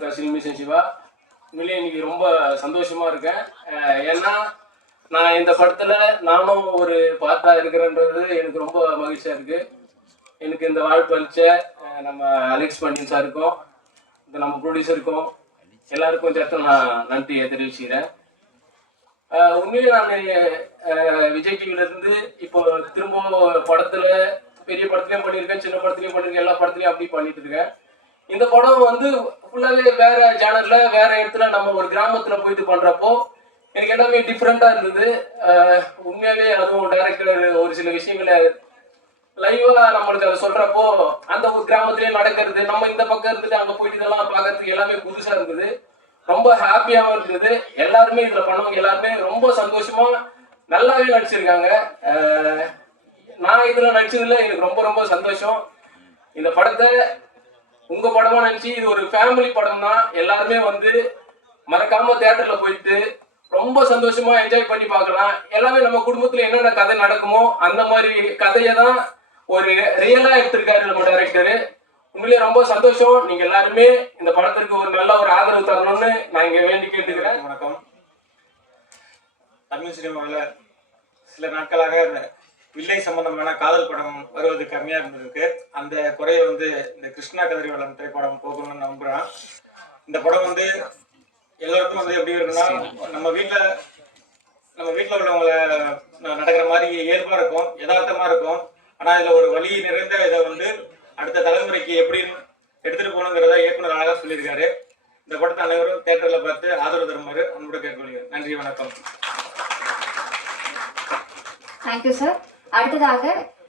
உங்கள் சில்மிசன் சிவா உண்மையிலே இன்னைக்கு ரொம்ப சந்தோஷமா இருக்கேன். ஏன்னா நான் இந்த படத்துல நானும் ஒரு பார்த்தா இருக்கிறேன்றது எனக்கு ரொம்ப மகிழ்ச்சியா இருக்கு. எனக்கு இந்த வாழ்ப்பு அளிச்ச நம்ம அலெக்ஸ் பாண்டியன் சாருக்கும் இந்த நம்ம ப்ரொடியூசருக்கும் எல்லாருக்கும் சேர்த்து இடத்துல நான் நன்றியை தெரிவிச்சுக்கிறேன். உண்மையிலே நான் விஜய் டிவில இருந்து இப்போ திரும்ப படத்துல பெரிய படத்துலயும் பண்ணியிருக்கேன் சின்ன படத்துலயும் பண்ணியிருக்கேன் எல்லா படத்துலயும் அப்படி பண்ணிட்டு இருக்கேன். இந்த படம் வந்து ஃபுல்லாவே வேற ஜானர்ல வேற இடத்துல நம்ம ஒரு கிராமத்துல போயிட்டு பண்றப்போ எனக்கு எல்லாமே டிஃப்ரெண்டா இருந்தது. உண்மையாவே அதுவும் டைரக்டர் ஒரு சில விஷயங்களை லைவா நம்மளுக்கு அதை சொல்றப்போ அந்த ஒரு கிராமத்திலேயே நடக்கிறது நம்ம இந்த பக்கம் இருந்துட்டு அங்க போயிட்டு இதெல்லாம் பார்க்கறதுக்கு எல்லாமே புதுசா இருந்தது. ரொம்ப ஹாப்பியாவும் இருந்தது. எல்லாருமே இதுல பண்ணவங்க எல்லாருமே ரொம்ப சந்தோஷமா நல்லாவே நடிச்சிருக்காங்க. நான் இதுல நடிச்சதுல எனக்கு ரொம்ப ரொம்ப சந்தோஷம். இந்த படத்தை உங்க படமா நினைச்சு இது ஒரு ஃபேமிலி படம் தான் எல்லாருமே வந்து மறக்காம தியேட்டர்ல போயிட்டு ரொம்ப சந்தோஷமா என்ஜாய் பண்ணி பார்க்கலாம். எல்லாமே நம்ம குடும்பத்துல என்னென்ன கதை நடக்குமோ அந்த மாதிரி கதையை தான் ஒரு ரியலா எடுத்திருக்காரு நம்ம டைரக்டர் உண்மையிலேயே ரொம்ப சந்தோஷம். நீங்க எல்லாருமே இந்த படத்திற்கு ஒரு நல்ல ஒரு ஆதரவு தரணும்னு நான் இங்க வேண்டி கேட்டுக்கிறேன். வணக்கம். தமிழ் சினிமாவில் சில நாட்களாக வில்லை சம்பந்தமான காதல் படம் வருவது கம்மியா இருந்திருக்கு. அந்த குறையை வந்து இந்த கிருஷ்ணா கதிரிவளம் திரைப்படம் போகணும்னு நம்புறேன். இந்த படம் வந்து எல்லோருக்கும் வந்து எப்படி இருக்குன்னா நம்ம வீட்ல நம்ம வீட்டில் உள்ளவங்களை நடக்கிற மாதிரி இயல்பா இருக்கும் யதார்த்தமா இருக்கும். ஆனா இதுல ஒரு வழி நிறைந்த இதை வந்து அடுத்த தலைமுறைக்கு எப்படி எடுத்துட்டு போகணுங்கிறத இயக்குனர் அழகா சொல்லியிருக்காரு. இந்த படத்தை அனைவரும் தேட்டர்ல பார்த்து ஆதரவு தருமாறு அன்போடு கேட்டுக்கொள்கிறேன். நன்றி வணக்கம். தேங்க்யூ சார் அடுத்ததாக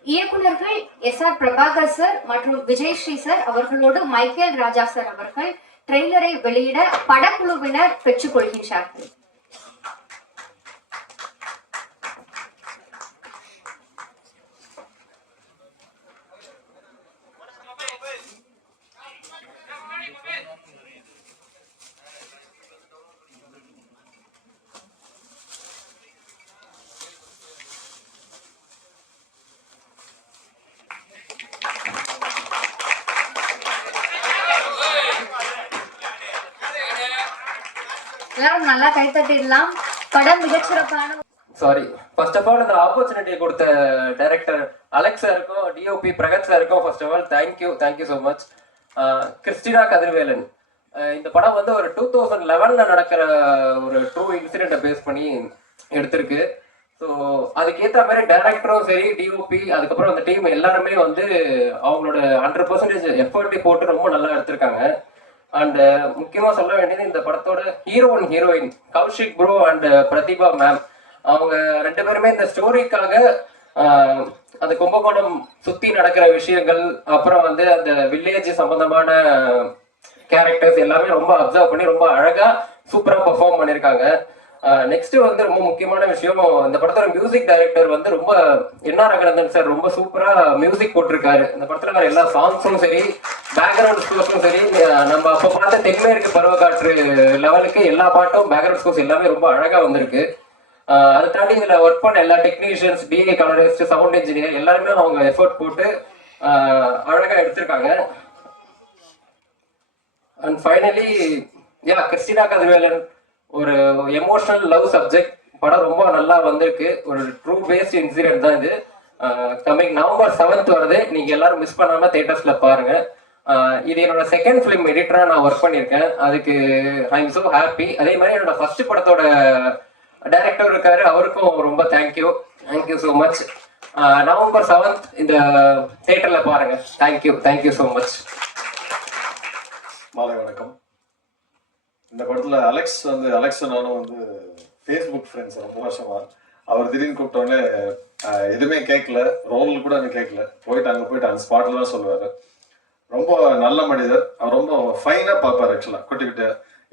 இயக்குனர்கள் எஸ் ஆர் பிரபாகர் சார் மற்றும் விஜய் ஸ்ரீ சார் அவர்களோடு மைக்கேல் ராஜா சார் அவர்கள் ட்ரெய்லரை வெளியிட படக்குழுவினர் பெற்றுக்கொள்கின்றார்கள் எல்லாரும் பாராட்டிடலாம் படம் மிகச்சிறப்பான சாரி ஃபர்ஸ்ட் ஆஃப் ஆல் இந்த ஆப்பர்ச்சுனிட்டி கொடுத்த டைரக்டர் அலெக்ஸ் சாருக்கும் டிஓபி பிரகத் சாருக்கும் first of all thank you thank you so much Christina Kathirvelan இந்த படம் வந்து ஒரு டூ தௌசண்ட் லெவனில் நடக்கிற ஒரு ட்ரூ இன்சிடெண்ட்டை பேஸ் பண்ணி எடுத்திருக்கு. ஸோ அதுக்கேற்ற மாதிரி டைரக்டரும் சரி டிஓபி அதுக்கப்புறம் அந்த டீம் எல்லாருமே வந்து அவங்களோட ஹண்ட்ரட் பர்சன்டேஜ் எஃபர்ட்டை போட்டு ரொம்ப நல்லா எடுத்திருக்காங்க. அண்ட் uh, முக்கியமாக சொல்ல வேண்டியது இந்த படத்தோட hero and heroine Kaushik bro and Prathibha ma'am அவங்க ரெண்டு பேருமே இந்த ஸ்டோரிக்காக அந்த கும்பகோணம் சுத்தி நடக்கிற விஷயங்கள் அப்புறம் வந்து அந்த வில்லேஜ் சம்பந்தமான கேரக்டர்ஸ் எல்லாமே ரொம்ப அப்சர்வ் பண்ணி ரொம்ப அழகா சூப்பரா பெர்ஃபார்ம் பண்ணியிருக்காங்க நெக்ஸ்ட் வந்து ரொம்ப முக்கியமான விஷயம் இந்த படத்தோட மியூசிக் டைரக்டர் வந்து ரொம்ப என்ன ரங்கநந்தன் சார் ரொம்ப சூப்பரா மியூசிக் போட்டிருக்காரு. இந்த படத்துல எல்லா சாங்ஸும் சரி பேக்ரவுண்ட் ஸ்கோர்ஸும் சரி நம்ம அப்போ பார்த்த தென்மேற்கு பருவக்காற்று லெவலுக்கு எல்லா பாட்டும் பேக்ரவுண்ட் ஸ்கோர்ஸ் எல்லாமே ரொம்ப அழகாக வந்திருக்கு. அதை தாண்டி இதில் ஒர்க் பண்ண எல்லா technicians DI colourist sound engineer எல்லாருமே அவங்க எஃபோர்ட் போட்டு அழகாக எடுத்திருக்காங்க. And finally yeah Christina Kathirvelan ஒரு எமோஷனல் லவ் சப்ஜெக்ட் படம் ரொம்ப நல்லா வந்திருக்கு. ஒரு ட்ரூ பேஸ்ட் இன்சிடென்ட் தான் இது. கம்மிங் நவம்பர் செவன்த் வருது நீங்கள் எல்லாரும் மிஸ் பண்ணாமல் தேட்டர்ஸில் பாருங்கள் இது என்னோட செகண்ட் ஃபிலிம் எடிட்டரா நான் ஒர்க் பண்ணியிருக்கேன். அதுக்கு ஐ எம் ஸோ ஹாப்பி அதே மாதிரி என்னோட ஃபர்ஸ்ட் படத்தோட டைரக்டர் இருக்காரு. அவருக்கும் ரொம்ப thank you thank you so much November seventh இந்த தேட்டரில் பாருங்க. தேங்க்யூ தேங்க்யூ ஸோ மச் மாலை வணக்கம். இந்த படத்தில் அலெக்ஸ் வந்து அலெக்ஸ் நானும் வந்து ஃபேஸ்புக் ஃப்ரெண்ட்ஸ் ரொம்ப வருஷமாக அவர் திடீர்னு கூப்பிட்டோடனே எதுவுமே கேட்கல ரோல் கூட அங்கே கேட்கல போயிட்டு அங்கே போயிட்டு அந்த ஸ்பாட்டில் தான் சொல்லுவார். ரொம்ப நல்ல மனிதர். அவர் ரொம்ப ஃபைனாக பார்ப்பார் ஆக்சுவலாக குட்டிக்கிட்டு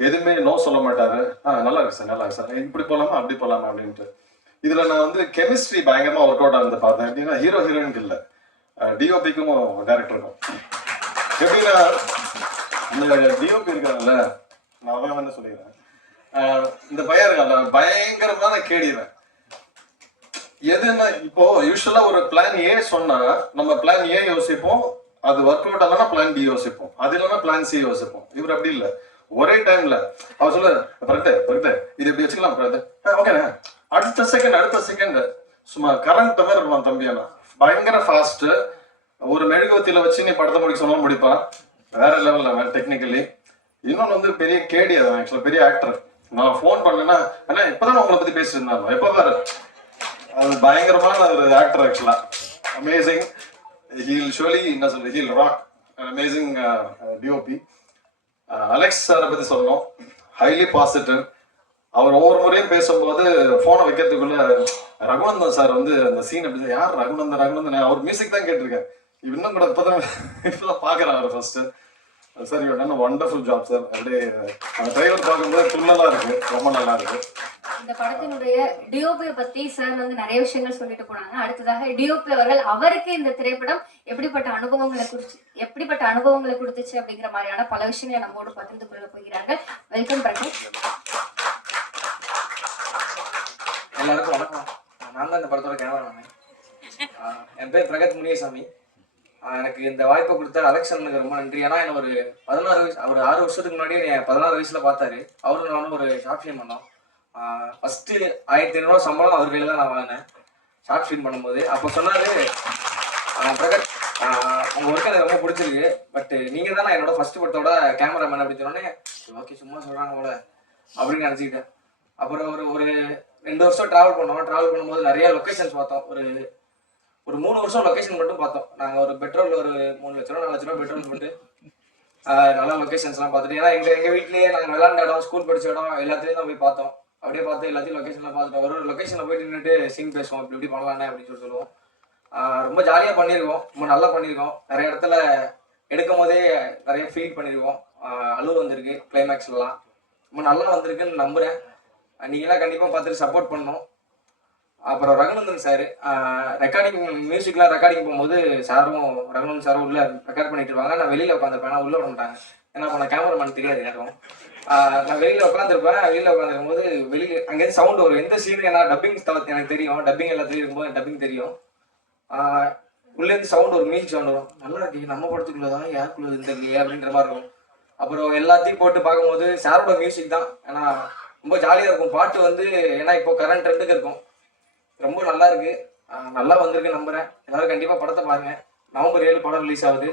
எதுவுமே நோ சொல்ல மாட்டாரு. ஆ நல்லா இருக்கு சார் நல்லா இருக்கு சார் இப்படி போலாமா? அப்படி போலாமா? அப்படின்ட்டு. இதில் நான் வந்து கெமிஸ்ட்ரி பயங்கரமாக ஒர்க் அவுட் ஆனது பார்த்தேன். எப்படின்னா ஹீரோ ஹீரோயினுக்கு இல்லை. டிஓபிக்கும் டேரக்டருக்கும் எப்படின்னா இந்த டிஓபி இருக்காங்கல்ல நான் அவன் என்ன சொல்லிடுறேன். இந்த பையன் இருக்கான்ல பயங்கரமான கேடிடுறேன் எதுன்னா இப்போ யூஸ்வலா ஒரு பிளான் ஏ சொன்னா நம்ம பிளான் ஏ யோசிப்போம். அது ஒர்க் அவுட் ஆகலாம் பிளான் பி யோசிப்போம். அது இல்லைன்னா பிளான் சி யோசிப்போம். இவர் அப்படி இல்லை. ஒரே டைம்ல அவர் சொல்ல பிரதே பிரதே இது எப்படி வச்சுக்கலாம் பிரதே ஓகேண்ணே அடுத்த செகண்ட் அடுத்த செகண்ட் சும்மா கரண்ட் மாதிரி இருப்பான் தம்பி அண்ணா பயங்கர ஃபாஸ்ட் ஒரு மெழுகுவத்தியில வச்சு நீ படத்தை முடிக்க சொன்னாலும் முடிப்பான். வேற லெவல்ல வேற டெக்னிக்கலி இன்னொன்று வந்து பெரிய கேடி அதான் ஆக்சுவலா பெரிய ஆக்டர் நான் ஃபோன் பண்ணேன்னா அண்ணா இப்பதான் உங்களை பத்தி பேசிட்டு இருந்தாங்க எப்போ பாரு. அது பயங்கரமான ஒரு ஆக்டர் ஆக்சுவலா அமேசிங் ஹீல் ஷோலி என்ன சொல்றது? ஹீல் ராக் அமேசிங் டிஓபி அலெக்ஸ் சாரை பத்தி சொல்லணும். ஹைலி பாசிட்டிவ் அவர் ஒவ்வொரு முறையும் பேசும்போது போனை வைக்கிறதுக்குள்ள ரகுநந்தன் சார் வந்து அந்த சீன் எப்படி யார் ரகுநந்தன் ரகுநந்தன்? அவர் மியூசிக் தான் கேட்டிருக்கேன் இன்னும் கூட இப்பதான் இப்பதான் பாக்குறேன் அவர் first sir you done wonderful job sir. அப்படியே அந்த டிரைவர் பார்க்கும்போது துள்ளலா இருக்கு. ரொம்ப நல்லா இருக்கு. இந்த படத்தினுடைய டிஓபியை பத்தி சார் வந்து நிறைய விஷயங்கள் சொல்லிட்டு போனாங்க. அடுத்ததாக டிஓபி அவர்கள் அவருக்கு இந்த திரைப்படம் எப்படிப்பட்ட அனுபவங்களை குறிச்சு எப்படிப்பட்ட அனுபவங்களை கொடுத்துச்சு அப்படிங்கிற மாதிரியான பல விஷயங்களை நம்மோடு பகிர்ந்து கொள்ள போகிறார்கள். வெல்கம் பிரகாஷ் எல்லாருக்கும் வணக்கம். நான் தான் இந்த படத்தோட கேமராமேன் என் பேர் பிரகத் முனியசாமி. எனக்கு இந்த வாய்ப்பை கொடுத்த அலெக்சனுக்கு ரொம்ப நன்றி. ஏன்னா என்ன ஒரு பதினாறு வயசு ஒரு ஆறு வருஷத்துக்கு முன்னாடியே என்னை பதினாறு வயசுல பார்த்தாரு. அவரும் நானும் ஒரு ஷாப்ஷீன் பண்ணோம். ஃபர்ஸ்ட் ஆயிரத்தி ஐநூறுவா சம்பளம் அவர் கையில தான் நான் வாங்கினேன். ஷாப்ஷீன் பண்ணும்போது. அப்போ சொன்னாரு பிரகட் உங்க ஒர்க் எனக்கு ரொம்ப பிடிச்சிருக்கு. பட் நீங்க தானே என்னோட ஃபர்ஸ்ட் படத்தோட கேமராமேன் அப்படி சொன்னோடனே ஓகே சும்மா சொல்றாங்க போல அப்படின்னு நினச்சிக்கிட்டேன். அப்புறம் ஒரு ஒரு ரெண்டு வருஷம் டிராவல் பண்ணோம். டிராவல் பண்ணும்போது நிறைய லொக்கேஷன்ஸ் பார்த்தோம். ஒரு ஒரு மூணு வருஷம் லொக்கேஷன் மட்டும் பார்த்தோம். நாங்கள் ஒரு பெட்ரோல் ஒரு மூணு லட்ச ரூபா நாலு லட்ச ரூபா பெட்ரோல் போட்டு நல்ல லொக்கேஷன்ஸ்லாம் பார்த்துட்டு. ஏன்னா எங்கள் எங்கள் வீட்லேயே நாங்கள் விளாண்ட இடம் ஸ்கூல் படித்த இடம் எல்லாத்துலேயும் தான் போய் பார்த்தோம். அப்படியே பார்த்து எல்லாத்தையும் லொக்கேஷன்லாம் பார்த்துட்டோம். ஒரு ஒரு லொக்கேஷனில் போயிட்டு நின்றுட்டு சீன் பேசுவோம். இப்படி இப்படி பண்ணலாம் அப்படின்னு சொல்லி சொல்லுவோம். ரொம்ப ஜாலியாக பண்ணியிருக்கோம் ரொம்ப நல்லா பண்ணியிருக்கோம் நிறைய இடத்துல எடுக்கும் போதே நிறைய ஃபீல் பண்ணியிருக்கோம் அழுவு வந்திருக்கு கிளைமேக்ஸ்லாம் ரொம்ப நல்லா வந்திருக்குன்னு நம்புகிறேன் நீங்களாம் கண்டிப்பாக பார்த்துட்டு சப்போர்ட் பண்ணணும். அப்புறம் ரகுநந்தன் சார் ரெக்கார்டிங் மியூசிக்லாம் ரெக்கார்டிங் போகும்போது சாரும் ரகுநந்தன் சாரும் உள்ள ரெக்கார்ட் பண்ணிட்டு இருப்பாங்க. நான் வெளியில் உட்காந்துருப்பேன் உள்ள விட மாட்டாங்க. ஏன்னா போன கேமராமேன் தெரியாது யாரும் நான் வெளியில் உட்காந்துருப்பேன் வெளியில் உட்காந்துருக்கும் போது வெளியில் அங்கேருந்து சவுண்ட் வரும். எந்த சீன் ஏன்னா டப்பிங் எனக்கு தெரியும். டப்பிங் எல்லாத்துலேயும் இருக்கும்போது டப்பிங் தெரியும். உள்ளேருந்து சவுண்ட் ஒரு மீன் சவுண்ட் வரும். நல்லா இருக்கு. நம்ம படத்துக்குள்ளதான் யாருக்குள்ள இந்த அப்படின்ற மாதிரி இருக்கும். அப்புறம் எல்லாத்தையும் போட்டு பார்க்கும்போது சாரோட மியூசிக் தான். ஏன்னா ரொம்ப ஜாலியாக இருக்கும். பாட்டு வந்து ஏன்னா இப்போ கரண்ட் ட்ரெண்டுக்கு இருக்கும். ரொம்ப நல்லா இருக்கு. நல்லா வந்திருக்கு நம்புறேன். எல்லாரும் கண்டிப்பாக படத்தை பாருங்க. நவம்பர் ஏழு படம் ரிலீஸ் ஆகுது.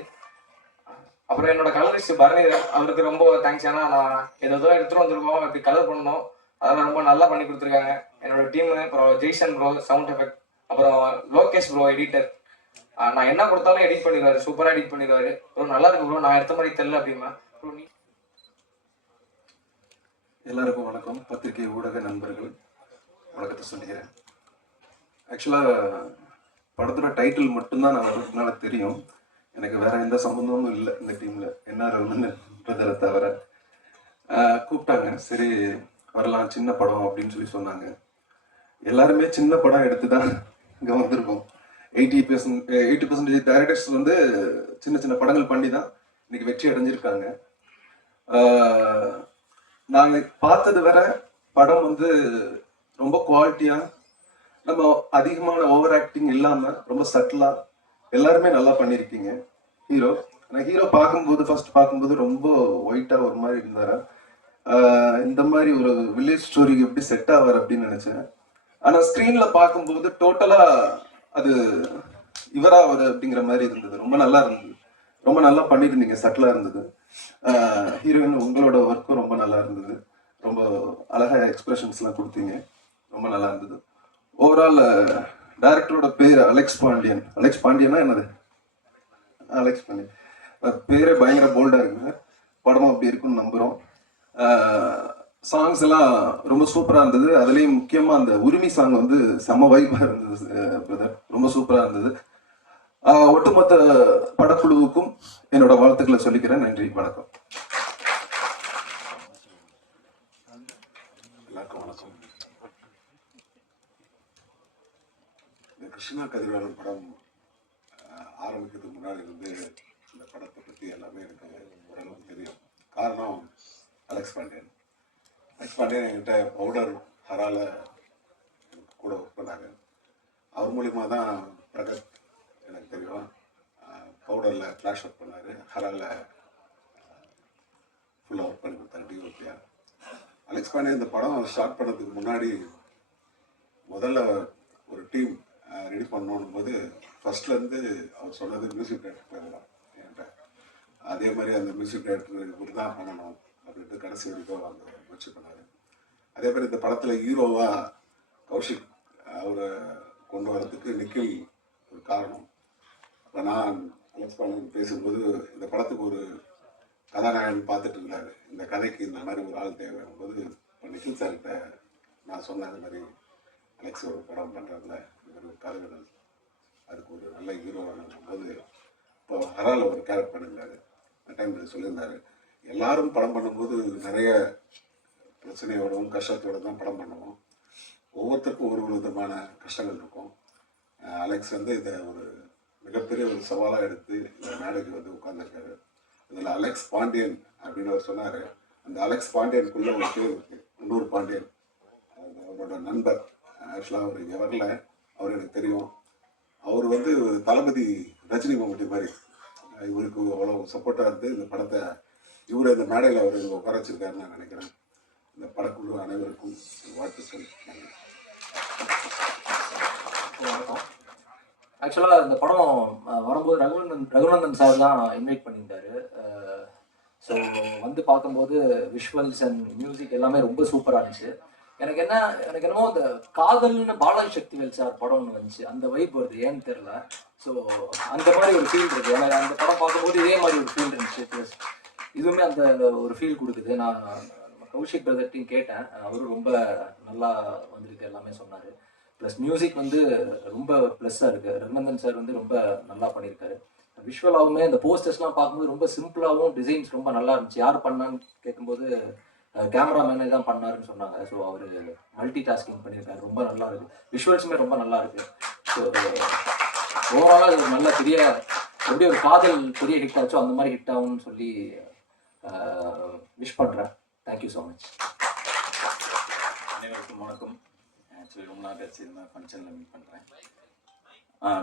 அப்புறம் என்னோட கலரிஸ்ட் பரணிதரன் அவருக்கு ரொம்ப தேங்க்ஸ் ஏன்னா நான் ஏதோ எடுத்துட்டு வந்திருக்கோம். இப்படி கலர் பண்ணணும். அதெல்லாம் ரொம்ப நல்லா பண்ணி கொடுத்துருக்காங்க. என்னோட டீம் அப்புறம் ஜெய்சன் ப்ரோ சவுண்ட் எஃபெக்ட் அப்புறம் லோகேஷ் ப்ரோ எடிட்டர் நான் என்ன கொடுத்தாலும் எடிட் பண்ணிடுவாரு. சூப்பராக எடிட் பண்ணிடுவாரு. ப்ரோ நல்லா இருக்கு ப்ரோ நான் எடுத்த மாதிரி தெரியல அப்படிமா. ப்ரோ நீ? எல்லாருக்கும் வணக்கம். பத்திரிகை ஊடக நண்பர்கள் வணக்கத்தை சொல்லிக்கிறேன். ஆக்சுவலாக படத்தோட டைட்டில் மட்டும்தான் நான் வர்றதுனால தெரியும். எனக்கு வேற எந்த சம்மந்தமும் இல்லை இந்த டீமில் என்ன ரகுநந்தரை தவிர. கூப்பிட்டாங்க. சரி வரலாம். சின்ன படம் அப்படின்னு சொல்லி சொன்னாங்க. எல்லாருமே சின்ன படம் எடுத்து தான் இங்கே வந்திருக்கோம். Eighty percent eighty percentage directors வந்து சின்ன சின்ன படங்கள் பண்ணி தான் இன்னைக்கு வெற்றி அடைஞ்சிருக்காங்க. நாங்கள் பார்த்தது வர படம் வந்து ரொம்ப குவாலிட்டியாக நம்ம அதிகமான ஓவர் ஆக்டிங் இல்லாம ரொம்ப சட்டிலா எல்லாருமே நல்லா பண்ணிருக்கீங்க. ஹீரோ நான் ஹீரோ பார்க்கும்போது ஃபர்ஸ்ட் பார்க்கும்போது ரொம்ப ஒயிட்டா ஒரு மாதிரி இருந்தாரா? இந்த மாதிரி ஒரு வில்லேஜ் ஸ்டோரிக்கு எப்படி செட் ஆவார் அப்படின்னு நினைச்சேன். ஆனா ஸ்கிரீன்ல பார்க்கும்போது டோட்டலா அது இவராவது அப்படிங்கிற மாதிரி இருந்தது. ரொம்ப நல்லா இருந்தது. ரொம்ப நல்லா பண்ணியிருந்தீங்க. சட்டிலா இருந்தது. ஹீரோயின் உங்களோட ஒர்க்கும் ரொம்ப நல்லா இருந்தது. ரொம்ப அழகா எக்ஸ்பிரஷன்ஸ்லாம் கொடுத்தீங்க. ரொம்ப நல்லா இருந்தது. ஓவரால் டைரக்டரோட பேர் அலெக்ஸ் பாண்டியன் அலெக்ஸ் பாண்டியனா என்னது? அலெக்ஸ் பாண்டியன் பேரே பயங்கர போல்டாக இருக்குங்க. படமும் அப்படி இருக்குன்னு நம்புகிறோம் சாங்ஸ் எல்லாம் ரொம்ப சூப்பராக இருந்தது. அதுலேயும் முக்கியமாக அந்த உரிமை சாங் வந்து செம வைப்பாக இருந்தது பிரதர் ரொம்ப சூப்பராக இருந்தது. ஒட்டுமொத்த படக்குழுவுக்கும் என்னோட வாழ்த்துக்களை சொல்லிக்கிறேன். நன்றி. வணக்கம் எல்லாருக்கும் வணக்கம் இந்த கிருஷ்ணா படம் ஆரம்பிக்கிறதுக்கு முன்னாடி இருந்து இந்த படத்தை பற்றி எல்லாமே எனக்கு ஓரளவுக்கு தெரியும். காரணம் அலெக்ஸ் பாண்டியன். அலெக்ஸ் பாண்டியன் என்கிட்ட பவுடர் ஹரால கூட ஒர்க் பண்ணாங்க. அவர் மூலிமா தான் பிரகத் எனக்கு தெரியும். பவுடரில் ஃப்ளாஷ் ஒர்க் பண்ணார். ஹரால ஃபுல்லாக ஒர்க் பண்ணி கொடுத்தாரு டிஓபியா அலெக்ஸ் பாண்டியன் இந்த படம் ஸ்டார்ட் பண்ணதுக்கு முன்னாடி முதல்ல ஒரு டீம் ரெடி பண்ணணும் போது ஃபர்ஸ்ட்லேருந்து அவர் சொன்னது மியூசிக் டைரக்டர் பேர் தான் என்கிட்ட. அதே மாதிரி அந்த மியூசிக் டைரக்டர் இவர் தான் பண்ணணும் அப்படின்ட்டு கடைசி வரைக்கும் அந்த முயற்சி பண்ணார். அதே மாதிரி இந்த படத்தில் ஹீரோவாக கௌஷிக் அவரை கொண்டு வரதுக்கு நிக்கில் ஒரு காரணம். அப்போ நான் அலெக்ஸ் பேசும்போது இந்த படத்துக்கு ஒரு கதாநாயகன் பார்த்துட்டு இருந்தாரு. இந்த கதைக்கு இந்த மாதிரி ஒரு ஆள் தேவைங்கும் போது இப்போ நிக்கில் சார்கிட்ட நான் சொன்னேன் அந்த மாதிரி அலெக்ஸ் ஒரு படம் பண்ணுறதுல ஒரு கதைகள் அதுக்கு ஒரு நல்ல ஹீரோவாக போது இப்போ ஹரால் ஒரு கேரக்ட் பண்ணியிருந்தாரு அந்த டைம் சொல்லியிருந்தாரு. எல்லாரும் படம் பண்ணும்போது நிறைய பிரச்சனையோடவும் கஷ்டத்தோட தான் படம் பண்ணுவோம். ஒவ்வொருத்தருக்கும் ஒரு ஒரு விதமான கஷ்டங்கள் இருக்கும். அலெக்ஸ் வந்து இதை ஒரு மிகப்பெரிய ஒரு சவாலாக எடுத்து இந்த மேடைக்கு வந்து உட்காந்துருக்காரு இதில் அலெக்ஸ் பாண்டியன் அப்படின்னு அவர் சொன்னார். அந்த அலெக்ஸ் பாண்டியனுக்குள்ளே ஒரு பேர் இருக்கு. இன்னொரு பாண்டியன். அது அவரோட நண்பர். ஆக்சுவலாக அவர் இங்கே வரல. அவர் எனக்கு தெரியும். அவர் வந்து தளபதி ரஜினி மம்முட்டி மாதிரி. இவருக்கு அவ்வளோ சப்போர்ட்டாக இருந்து இந்த படத்தை இவர் இந்த மேடையில் அவர் இங்க உட்கார வச்சிருக்காருன்னு நான் நினைக்கிறேன். இந்த படக்குழு அனைவருக்கும் வாழ்த்துக்கள். நன்றி. ஆக்சுவலாக இந்த படம் வரும்போது ரகுநந்தன் ரகுநந்தன் சார் தான் இன்வைட் பண்ணியிருந்தாரு. ஸோ வந்து பார்க்கும்போது விஷுவல்ஸ் அண்ட் மியூசிக் எல்லாமே ரொம்ப சூப்பராக இருந்துச்சு. எனக்கு என்ன எனக்கு என்னமோ அந்த காதல்னு பாலாஜி சக்திவேல் சார் படம் ஒன்று வந்துச்சு. அந்த வைப் வருது ஏன்னு தெரில ஸோ அந்த மாதிரி ஒரு ஃபீல் இருக்குது எனக்கு அந்த படம் பார்க்கும்போது இதே மாதிரி ஒரு ஃபீல் இருந்துச்சு. ப்ளஸ் இதுவுமே அந்த ஒரு ஃபீல் கொடுக்குது. நான் கௌஷிக் பிரதர்ட்டையும் கேட்டேன். அவரும் ரொம்ப நல்லா வந்திருக்கு எல்லாமே சொன்னார். ப்ளஸ் மியூசிக் வந்து ரொம்ப ப்ளஸ்ஸாக இருக்குது ரகுநந்தன் சார் வந்து ரொம்ப நல்லா பண்ணியிருக்காரு விஷுவலாகவுமே அந்த போஸ்டர்ஸ்லாம் பார்க்கும்போது ரொம்ப சிம்பிளாகவும் டிசைன்ஸ் ரொம்ப நல்லா இருந்துச்சு. யார் பண்ணான்னு கேட்கும்போது கேமராமேனே தான் பண்ணாருன்னு சொன்னாங்க. ஸோ அவர் மல்டி டாஸ்கிங் பண்ணியிருக்காரு. ரொம்ப நல்லா இருக்கு. விஷுவல்ஸுமே ரொம்ப நல்லா இருக்கு. ஸோ ஓவராலாக இது நல்ல பெரிய எப்படி ஒரு காதல் பெரிய ஹிட் ஆச்சோ அந்த மாதிரி ஹிட் ஆகும்னு சொல்லி விஷ் பண்ணுறேன் தேங்க்யூ ஸோ மச் அனைவருக்கும் வணக்கம். ஆக்சுவலி ரொம்ப நாள் கழிச்சு இது மாதிரி ஃபங்க்ஷனில் மீட் பண்ணுறேன்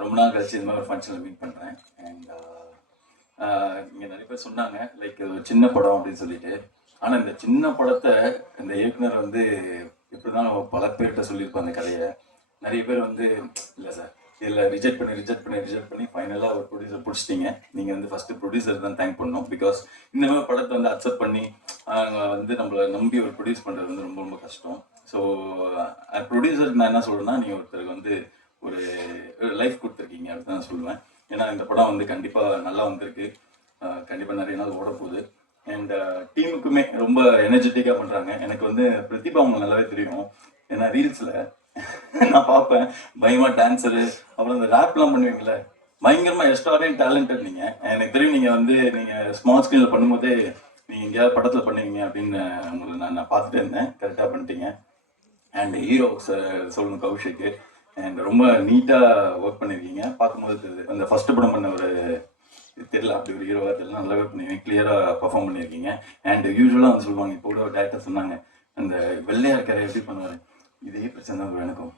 ரொம்ப நாள் கழிச்சு இது மாதிரி ஒரு ஃபங்க்ஷனில் மீட் பண்ணுறேன் அண்ட் இங்கே நிறைய பேர் சொன்னாங்க. லைக் இது ஒரு சின்ன படம் அப்படின்னு சொல்லிட்டு. ஆனால் இந்த சின்ன படத்தை இந்த இயக்குனர் வந்து எப்படிதான் பல பேர்கிட்ட சொல்லியிருப்போம் அந்த கதையை. நிறைய பேர் வந்து இல்லை சார் இதில் ரிஜெக்ட் பண்ணி ரிஜெக்ட் பண்ணி ரிஜெக்ட் பண்ணி ஃபைனலாக ஒரு ப்ரொடியூசர் பிடிச்சிட்டீங்க. நீங்கள் வந்து ஃபஸ்ட்டு ப்ரொடியூசர் தான் தேங்க் பண்ணணும். பிகாஸ் இந்த மாதிரி படத்தை வந்து அக்செப்ட் பண்ணி வந்து நம்மளை நம்பி ஒரு ப்ரொடியூஸ் பண்ணுறது வந்து ரொம்ப ரொம்ப கஷ்டம். ஸோ ப்ரொடியூசர் நான் என்ன சொல்கிறேன்னா நீங்கள் ஒருத்தருக்கு வந்து ஒரு லைஃப் கொடுத்துருக்கீங்க அப்படின்னு தான் சொல்லுவேன். ஏன்னா இந்த படம் வந்து கண்டிப்பாக நல்லா வந்திருக்கு. கண்டிப்பாக நிறைய நாள் ஓட போகுது அண்ட் டீமுக்குமே uh, ரொம்ப எனர்ஜெட்டிக்காக பண்ணுறாங்க எனக்கு வந்து பிரதிபா அவங்க நல்லாவே தெரியும். ஏன்னா ரீல்ஸில் நான் பார்ப்பேன். பயமாக டான்ஸரு அப்புறம் இந்த ரேப்லாம் பண்ணுவீங்களே பயங்கரமாக எக்ஸ்ட்ராடினரி டேலண்டட் நீங்கள் எனக்கு தெரியும் நீங்கள் வந்து நீங்கள் ஸ்மால் ஸ்க்ரீனில் பண்ணும்போதே நீங்கள் எங்கேயாவது படத்தில் பண்ணுவீங்க அப்படின்னு உங்களை நான் நான் பார்த்துட்டு இருந்தேன். கரெக்டாக பண்ணிட்டீங்க. அண்ட் ஹீரோ சொல்லணும் கௌஷிக்கு. அண்ட் ரொம்ப நீட்டாக ஒர்க் பண்ணியிருக்கீங்க பார்க்கும்போது அந்த ஃபர்ஸ்ட் படம் பண்ண ஒரு தெரியல அப்படி ஒரு ஹீரோவாக தெரியல. நல்லாவே பண்ணிருக்கீங்க கிளியராக பர்ஃபார்ம் பண்ணியிருக்கீங்க. அண்ட் யூஸ்வலாக வந்து சொல்லுவாங்க இப்போ கூட ஒரு டேரக்டர் சொன்னாங்க அந்த வெள்ளையார் இருக்கிற எப்படி பண்ணுவார்? இதே பிரச்சனை தான் எனக்கும்.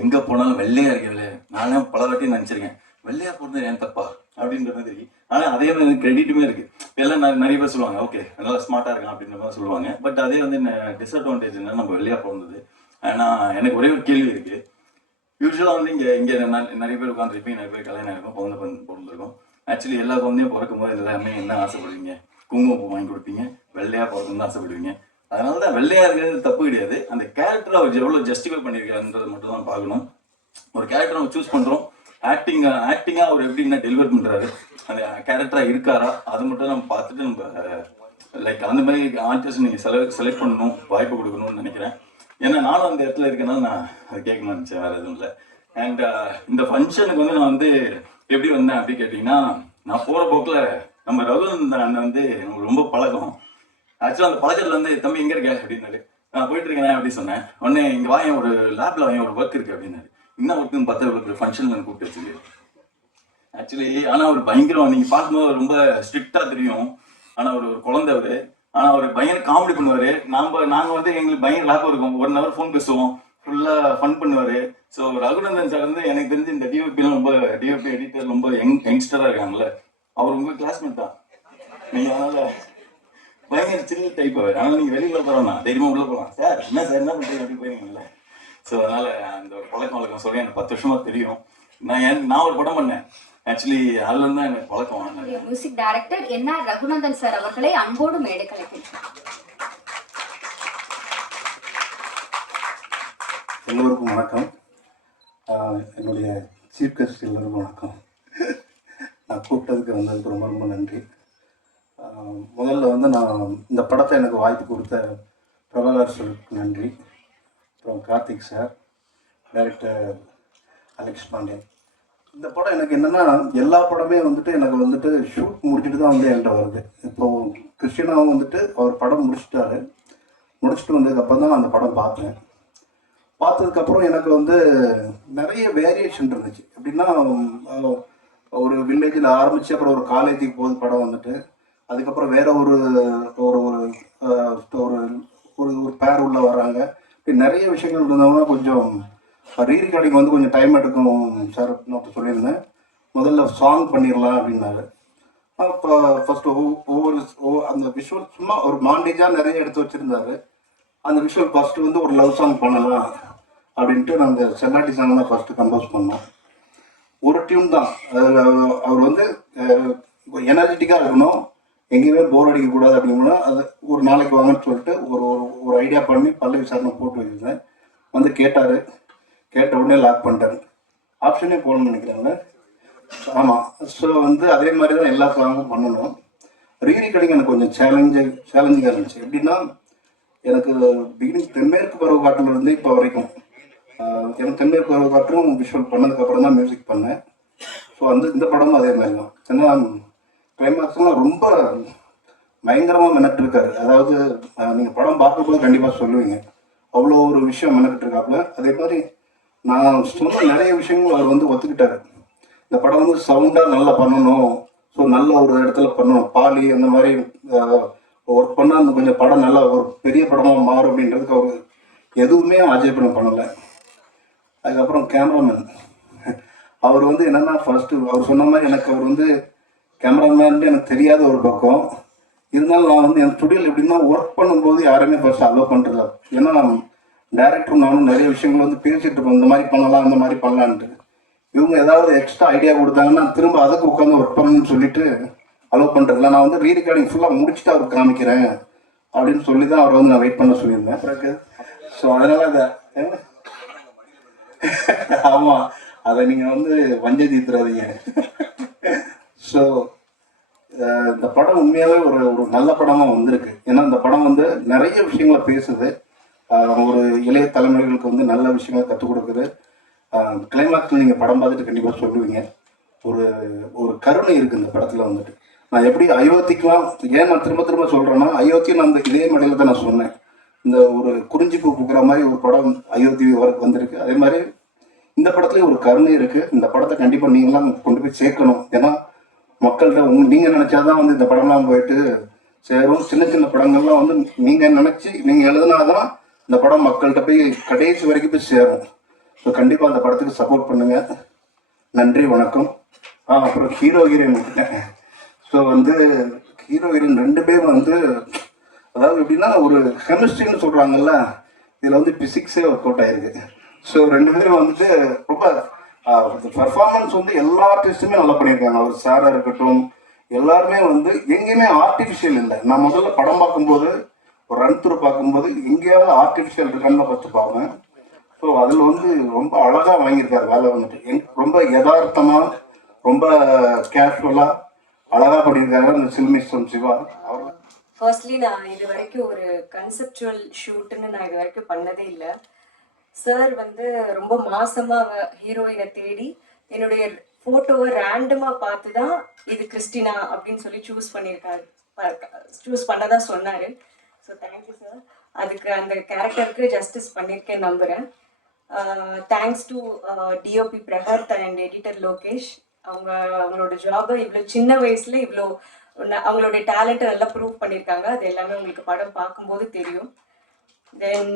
எங்கே போனாலும் வெள்ளையா இருக்கல நானே பல வாட்டி நினச்சிருக்கேன் வெள்ளையாக போகிறது ஏன் தப்பா? அப்படின்ற மாதிரி. ஆனால் அதே மாதிரி கிரெடிட்டுமே இருக்குது எல்லாம் நிறைய நிறைய பேர் சொல்லுவாங்க ஓகே நல்லா ஸ்மார்ட்டாக இருக்கான் அப்படின்ற மாதிரி சொல்லுவாங்க. பட் அதே வந்து என்ன டிஸ்அட்வான்டேஜ் என்ன நம்ம வெள்ளையா பிறந்தது ஆனால் எனக்கு ஒரே ஒரு கேள்வி இருக்குது யூஸ்வலாக வந்து இங்கே இங்கே நிறைய பேர் உட்காந்துருப்பீங்க நிறைய பேர் கல்யாணம் இருக்கும் பிறந்த பிறந்து பிறந்திருக்கும். ஆக்சுவலி எல்லா குழந்தையும் பிறக்கும் போது எல்லாமே என்ன ஆசைப்படுவீங்க? குங்குமப்பூ வாங்கி கொடுப்பீங்க. வெள்ளையா பிறக்கணும்னு ஆசைப்படுவீங்க. அதனால தான் வெள்ளையா இருக்கிறது தப்பு கிடையாது. அந்த கேரக்டர் அவர் எவ்வளோ ஜஸ்டிஃபை பண்ணியிருக்காருன்றதை மட்டும் தான் பார்க்கணும். ஒரு கேரக்டர் நம்ம சூஸ் பண்ணுறோம் ஆக்டிங் ஆக்டிங்கா அவர் எப்படி என்ன டெலிவர் பண்ணுறாரு அந்த கேரக்டராக இருக்காரா? அதை மட்டும் நம்ம பார்த்துட்டு நம்ம லைக் அந்த மாதிரி ஆர்டிஸ்ட் நீங்கள் செலக்ட் செலக்ட் பண்ணணும் வாய்ப்பு கொடுக்கணும்னு நினைக்கிறேன். ஏன்னா நானும் அந்த இடத்துல இருக்கேன்னா நான் அது கேட்கணும்னு நினச்சேன் வேறு எதுவும் இல்லை. அண்ட் uh, இந்த ஃபங்க்ஷனுக்கு வந்து நான் வந்து எப்படி வந்தேன் அப்படி கேட்டிங்கன்னா நான் போகிற போக்கில் நம்ம ரகுநந்தன் அண்ணன் வந்து எனக்கு ரொம்ப பழக்கம். ஆக்சுவலாக அந்த பழக்கத்தில் வந்து தம்பி எங்கே இருக்க? அப்படின்னாரு. நான் போயிட்டு இருக்கேன் அப்படி சொன்னேன். உடனே இங்கே வாங்க ஒரு லேப்ல வாங்க ஒரு ஒர்க் இருக்கு அப்படின்னாரு. என்ன ஒர்க்குன்னு பார்த்தா இவ்வளோ ஃபங்க்ஷனில் கூப்பிட்டு வச்சுருக்கு ஆக்சுவலி ஆனால் அவர் பயங்கரம் நீங்கள் பார்க்கும்போது அவர் ரொம்ப ஸ்ட்ரிக்டாக தெரியும். ஆனால் அவர் ஒரு குழந்தை அவர். ஆனால் அவர் பயங்கர காமெடி பண்ணுவார். நாம் நாங்கள் வந்து எங்களுக்கு பயங்கர லேப் இருக்கும். ஒன் ஹவர் ஃபோன் பேசுவோம். ஃபுல்லாக ஃபன் பண்ணுவார். ஸோ ரகுநந்தன் சார் வந்து எனக்கு தெரிஞ்சு இந்த டிஓபிலாம் ரொம்ப டிஓபி எடிட்டர் ரொம்ப யங் யங்ஸ்டராக இருக்காங்கல்ல. அவர் உங்கள் கிளாஸ்மேட் தான். நீங்கள் அதனால் பயங்கர சில் டைப் அவர். ஆனால் நீங்கள் வெளியில் போகிறோம்னா தைரியமாக உள்ளே போகலாம் சார் என்ன சார் என்ன பண்ணுறீங்க அப்படி போயிருங்கல்ல ஸோ அதனால் அந்த ஒரு பழக்கம் வழக்கம் சொல்லி எனக்கு பத்து வருஷமாக தெரியும். நான் என் நான் ஒரு படம் பண்ணேன். ஆக்சுவலி அதுல தான் எனக்கு பழக்கம் மியூசிக் டைரக்டர் என்ன ரகுநந்தன் சார் அவர்களை அன்போடு மேடை கலைக்கின்றனர் எல்லோருக்கும் வணக்கம். என்னுடைய சீஃப் கெஸ்ட் எல்லோருக்கும் வணக்கம். நான் கூப்பிட்டதுக்கு வந்ததுக்கு ரொம்ப ரொம்ப நன்றி. முதல்ல வந்து நான் இந்த படத்தை எனக்கு வாய்ப்பு கொடுத்த பிரபாகர் நன்றி. அப்புறம் Karthik sir director Alex Pandian இந்த படம் எனக்கு என்னென்னா எல்லா படமே வந்துட்டு எனக்கு வந்துட்டு ஷூட் முடிச்சுட்டு தான் வந்து என்கிட்ட வருது. இப்போது கிறிஸ்டினாவும் வந்துட்டு அவர் படம் முடிச்சிட்டாரு. முடிச்சுட்டு வந்ததுக்கப்புறம் தான் நான் அந்த படம் பார்த்தேன். பார்த்ததுக்கப்புறம் எனக்கு வந்து நிறைய வேரியேஷன் இருந்துச்சு. எப்படின்னா ஒரு வில்லேஜில் ஆரம்பித்து அப்புறம் ஒரு காலேஜுக்கு போகுது படம் வந்துட்டு. அதுக்கப்புறம் வேற ஒரு ஒரு ஒரு ஒரு ஒரு ஒரு பேர் உள்ள வராங்க இப்படி நிறைய விஷயங்கள் இருந்தவங்க கொஞ்சம் ரீ ரெக்கார்டிங் வந்து கொஞ்சம் டைம் எடுக்கும் சார் நோட்டு சொல்லியிருந்தேன் முதல்ல சாங் பண்ணிடலாம் அப்படின்னாரு. இப்போ ஃபஸ்ட்டு ஒவ்வொரு ஒவ்வொரு அந்த விஷுவல் சும்மா ஒரு மாண்டேஜாக நிறைய எடுத்து வச்சுருந்தாரு. அந்த விஷுவல் ஃபஸ்ட்டு வந்து ஒரு லவ் சாங் பண்ணலாம். அப்படின்ட்டு நாங்கள் செல்லாட்டி சாங் தான் ஃபஸ்ட்டு கம்போஸ் பண்ணோம். ஒரு டியூன் தான். அதில் அவர் வந்து எனர்ஜெட்டிக்காக இருக்கணும். எங்கேயுமே போர் அடிக்கக்கூடாது அப்படின்னா அது ஒரு நாளைக்கு வாங்கன்னு சொல்லிட்டு ஒரு ஒரு ஒரு ஐடியா பண்ணி பல்லவி விசாரணை போட்டு வச்சுருந்தேன். வந்து கேட்டார். கேட்ட உடனே லாக் பண்ணிட்டாரு. ஆப்ஷனே போகணும்னு நினைக்கிறாங்க. ஆமாம் ஸோ வந்து அதே மாதிரி தான் எல்லா சாங்கும் பண்ணணும். ரீ எனக்கு கொஞ்சம் சேலஞ்சிங் சேலஞ்சிங்காக இருந்துச்சு. எப்படின்னா எனக்கு பிகினிங் தென்மேற்கு பருவ காட்டிலிருந்து இப்போ வரைக்கும் எனக்கு தென்மேற்கு பற்றும் காட்டும் விஷுவல் பண்ணதுக்கப்புறம் தான் மியூசிக் பண்ணேன். ஸோ வந்து இந்த படமும் அதே மாதிரி தான். ஏன்னா கிளைமேக்ஸ்லாம் ரொம்ப பயங்கரமாக மெனக்கிட்டு அதாவது நீங்கள் படம் பார்க்கும்போது கண்டிப்பாக சொல்லுவீங்க. அவ்வளோ ஒரு விஷயம் மெனக்கிட்டு இருக்காப்புல அதே மாதிரி நான் சொன்ன நிறைய விஷயங்களும் அவர் வந்து ஒத்துக்கிட்டாரு. இந்த படம் வந்து சவுண்டாக நல்லா பண்ணணும். ஸோ நல்ல ஒரு இடத்துல பண்ணணும். பாலி அந்த மாதிரி ஒர்க் பண்ணால் அந்த கொஞ்சம் படம் நல்லா ஒரு பெரிய படமாக மாறும் அப்படின்றதுக்கு அவர் எதுவுமே ஆஜயப்படம் பண்ணலை. அதுக்கப்புறம் கேமராமேன் அவர் வந்து என்னென்னா ஃபர்ஸ்ட் அவர் சொன்ன மாதிரி எனக்கு அவர் வந்து கேமராமேன் எனக்கு தெரியாத ஒரு பக்கம். இருந்தாலும் நான் வந்து என் ஸ்டுடியோவில் எப்படின்னா ஒர்க் பண்ணும்போது யாருமே ஃபர்ஸ்ட் அலோவ் பண்ணுறதில்ல ஏன்னா டேரக்டர் நானும் நிறைய விஷயங்கள் வந்து பேசிட்டு இருப்போம் இந்த மாதிரி பண்ணலாம் இந்த மாதிரி பண்ணலான்ட்டு. இவங்க ஏதாவது எக்ஸ்ட்ரா ஐடியா கொடுத்தாங்கன்னா திரும்ப அதுக்கு உட்காந்து ஒர்க் பண்ணணும்னு சொல்லிட்டு அலோவ் பண்ணுறதில்ல நான் வந்து ரீ ரெக்கார்டிங் ஃபுல்லாக முடிச்சுட்டு அவருக்கு காமிக்கிறேன் அப்படின்னு சொல்லி தான் அவரை வந்து நான் வெயிட் பண்ண சொல்லியிருந்தேன். பிறகு ஸோ அதனால அதை ஆமாம் அதை நீங்கள் வந்து வஞ்ச தீத்துறாதீங்க ஸோ இந்த படம் உண்மையாகவே ஒரு ஒரு நல்ல படமாக வந்திருக்கு. ஏன்னா இந்த படம் வந்து நிறைய விஷயங்களை பேசுது. ஒரு இளைய தலைமுறைகளுக்கு வந்து நல்ல விஷயங்களை கற்றுக் கொடுக்குது. கிளைமேக்ஸில் நீங்கள் படம் பார்த்துட்டு கண்டிப்பாக சொல்லுவீங்க. ஒரு ஒரு கருணை இருக்குது இந்த படத்தில் வந்துட்டு. நான் எப்படி அயோத்திக்கெலாம் ஏன் நான் திரும்ப திரும்ப சொல்கிறேன்னா அயோத்தி நான் அந்த இதே மடையில் தான் நான் சொன்னேன். இந்த ஒரு குறிஞ்சிக்கு கொடுக்குற மாதிரி ஒரு படம் அயோத்தி வரக்கு வந்திருக்கு. அதே மாதிரி இந்த படத்துலேயும் ஒரு கருணை இருக்குது இந்த படத்தை கண்டிப்பாக நீங்களாம் கொண்டு போய் சேர்க்கணும். ஏன்னா மக்கள்கிட்ட உங்க நீங்கள் நினச்சாதான் வந்து இந்த படம்லாம் போயிட்டு சேரும். சின்ன சின்ன படங்கள்லாம் வந்து நீங்கள் நினச்சி நீங்கள் எழுதுனாதான் இந்த படம் மக்கள்கிட்ட போய் கடைசி வரைக்கும் போய் சேரும். ஸோ கண்டிப்பாக அந்த படத்துக்கு சப்போர்ட் பண்ணுங்க. நன்றி வணக்கம். ஆ அப்புறம் ஹீரோ ஹீரோயின் விட்டுட்டேன் ஸோ வந்து ஹீரோ ஹீரோயின் ரெண்டு பேரும் வந்து அதாவது எப்படின்னா ஒரு கெமிஸ்ட்ரின்னு சொல்கிறாங்கல்ல இதில் வந்து பிசிக்ஸே ஒர்க் அவுட் ஆயிருக்கு. ஸோ ரெண்டு பேரும் வந்துட்டு ரொம்ப பர்ஃபார்மன்ஸ் வந்து எல்லா ஆர்டிஸ்ட்டுமே நல்லா பண்ணியிருக்காங்க. அவர் சாராக இருக்கட்டும் எல்லாருமே வந்து எங்கேயுமே ஆர்டிஃபிஷியல் இல்லை. நான் முதல்ல படம் பார்க்கும்போது ஒரு ரன் த்ரூ பார்க்கும்போது எங்கேயாவது ஆர்டிஃபிஷியல் இருக்கான்னு பார்த்து பார்ப்பேன். ஸோ அதில் வந்து ரொம்ப அழகாக வாங்கியிருக்காரு வேலை வந்துட்டு. எங் ரொம்ப யதார்த்தமாக ரொம்ப கேஷுவலாக அழகாக பண்ணியிருக்காரு அந்த சில்மிஸ்டம் சிவா. அவர் ஃபர்ஸ்ட்லி நான் இது வரைக்கும் ஒரு கன்செப்டுவல் ஷூட்டுன்னு நான் இது வரைக்கும் பண்ணதே இல்லை. சார் வந்து ரொம்ப மாசமாக ஹீரோயினை தேடி என்னுடைய ஃபோட்டோவை ரேண்டமாக பார்த்து தான் இது கிறிஸ்டினா அப்படின்னு சொல்லி சூஸ் பண்ணியிருக்காரு சூஸ் பண்ணதான் சொன்னார். ஸோ தேங்க்யூ சார் அதுக்கு அந்த கேரக்டருக்கு ஜஸ்டிஸ் பண்ணியிருக்கேன் நம்புகிறேன் thanks to DOP Pragarth and editor Lokesh அவங்க அவங்களோட ஜாபை இவ்வளோ சின்ன வயசுல இவ்வளோ அவங்களுடைய டேலண்ட்டை நல்லா ப்ரூவ் பண்ணியிருக்காங்க அது எல்லாமே உங்களுக்கு படம் பார்க்கும்போது தெரியும். தென்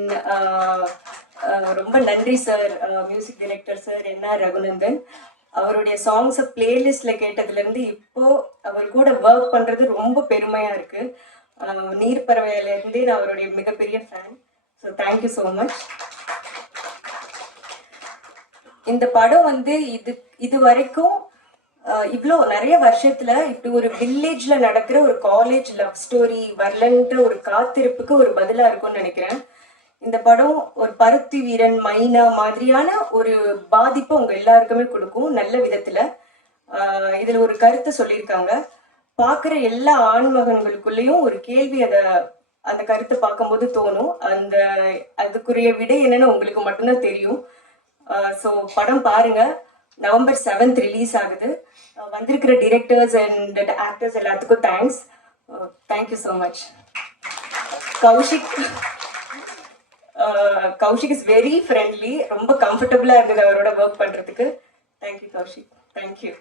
ரொம்ப நன்றி சார் மியூசிக் டைரக்டர் சார் என்ன ரகுநந்தன். அவருடைய சாங்ஸை பிளேலிஸ்ட்ல கேட்டதுலேருந்து இப்போது அவர் கூட ஒர்க் பண்ணுறது ரொம்ப பெருமையாக இருக்குது நீர்ப்பறவையிலேருந்தே நான் அவருடைய மிகப்பெரிய fan so thank you so much இந்த படம் வந்து இது இது வரைக்கும் இவ்வளோ நிறைய வருஷத்துல இப்படி ஒரு வில்லேஜ்ல நடக்கிற ஒரு காலேஜ் லவ் ஸ்டோரி வரலன்ற ஒரு காத்திருப்புக்கு ஒரு பதிலா இருக்கும்னு நினைக்கிறேன். இந்த படம் ஒரு பருத்தி வீரன் மைனா மாதிரியான ஒரு பாதிப்பை உங்க எல்லாருக்குமே கொடுக்கும் நல்ல விதத்துல. ஆஹ், இதுல ஒரு கருத்தை சொல்லியிருக்காங்க. பார்க்குற எல்லா ஆண்மகன்களுக்குள்ளேயும் ஒரு கேள்வி அதை அந்த கருத்தை பார்க்கும்போது தோணும். அந்த அதுக்குரிய விடை என்னன்னு உங்களுக்கு மட்டும்தான் தெரியும். ஸோ படம் பாருங்க. நவம்பர் செவன்த் ரிலீஸ் ஆகுது. வந்திருக்கிற டிரெக்டர்ஸ் அண்ட் ஆக்டர்ஸ் எல்லாத்துக்கும் thanks thank you so much Kaushik Kaushik is very friendly ரொம்ப கம்ஃபர்டபுளாக இருந்தது அவரோட ஒர்க் பண்ணுறதுக்கு thank you Kaushik. Thank you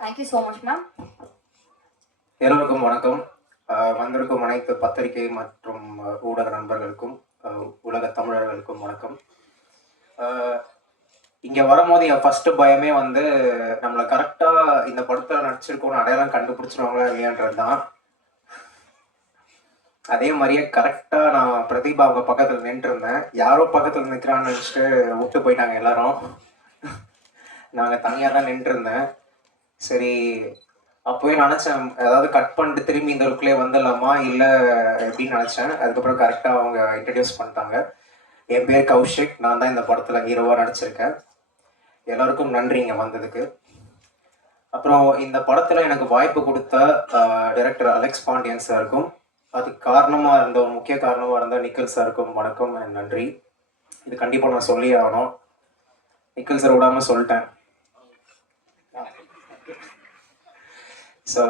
thank you so much ma'am எல்லோருக்கும் வணக்கம். வந்திருக்கும் அனைத்து பத்திரிகை மற்றும் ஊடக நண்பர்களுக்கும் உலக தமிழர்களுக்கும் வணக்கம். இங்கே வரும்போது என் ஃபஸ்ட்டு பயமே வந்து நம்மளை கரெக்டாக இந்த படத்தில் நடிச்சிருக்கோம்னு அடையாளம் கண்டுபிடிச்சிருவாங்களா இல்லையான்றது தான் அதே மாதிரியே கரெக்டாக நான் பிரதீபா அவங்க பக்கத்தில் நின்றுருந்தேன். யாரோ பக்கத்தில் நிற்கிறான்னு நினச்சிட்டு விட்டு போயிட்டாங்க எல்லாரும். நாங்கள் தனியாக தான் நின்றுருந்தேன். சரி அப்போயே நினச்சேன் அதாவது கட் பண்ணிட்டு திரும்பி இந்த லுக்லேயே வந்துடலாமா? இல்லை எப்படின்னு நினச்சேன். அதுக்கப்புறம் கரெக்டாக அவங்க இன்ட்ரடியூஸ் பண்ணிட்டாங்க. என் பேர் கௌஷிக். நான் தான் இந்த படத்தில் ஹீரோவாக நடிச்சிருக்கேன். எல்லோருக்கும் நன்றி இங்கே வந்ததுக்கு. அப்புறம் இந்த படத்தில் எனக்கு வாய்ப்பு கொடுத்த டைரக்டர் அலெக்ஸ் பாண்டியன் சாருக்கும் அதுக்கு காரணமாக இருந்த ஒரு முக்கிய காரணமாக இருந்த நிக்கல் சாருக்கும் வணக்கம் நன்றி. இது கண்டிப்பாக நான் சொல்லி ஆகணும். நிக்கில் சார் விடாமல் சொல்லிட்டேன். ஸோ